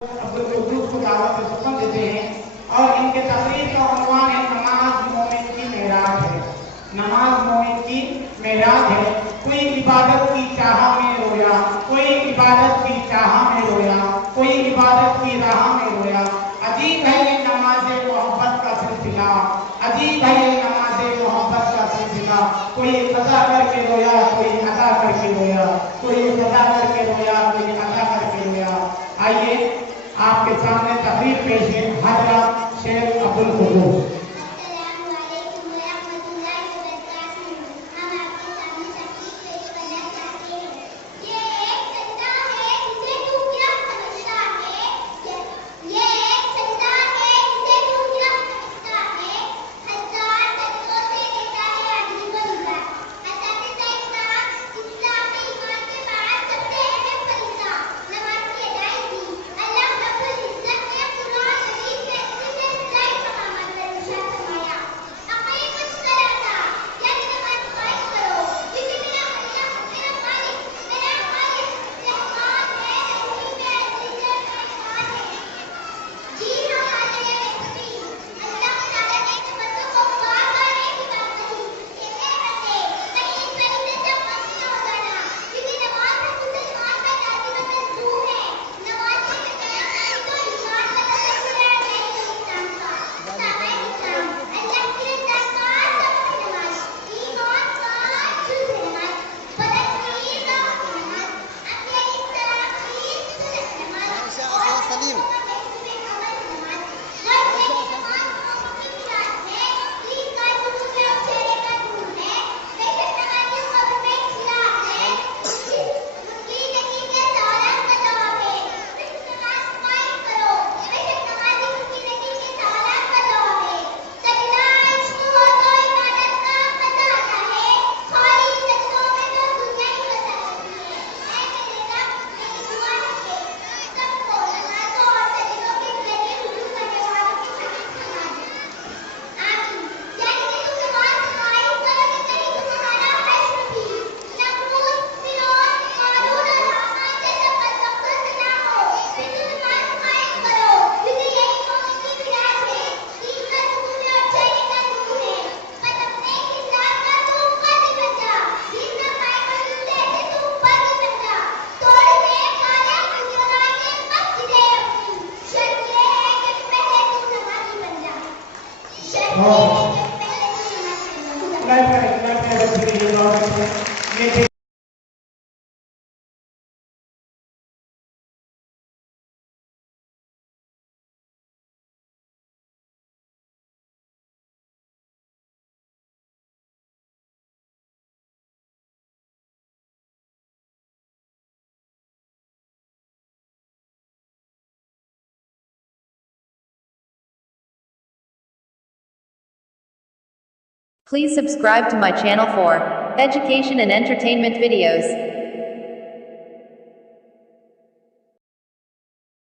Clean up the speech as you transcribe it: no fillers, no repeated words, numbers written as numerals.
अब्दुल कुद्दूस को दावत सुकून देते हैं और इनके तकरीर का उन्वान है नमाज मोमिन की मेराज है। नमाज मोमिन की मेराज है। कोई इबादत की चाह में रोया, कोई इबादत की चाह में रोया, कोई इबादत की राह में रोया। अजीब है ये नमाज मोहब्बत का सिलसिला, अजीब है ये नमाज मोहब्बत का सिलसिला। कोई कज़ा करके रोया, कोई अदा करके रोया, कोई कज़ा करके रोया, कोई अदा करके रोया। आइए आपके सामने तकरीर पेश है हज़रत Sheikh Abdul Quddus. Please subscribe to my channel for education and entertainment videos.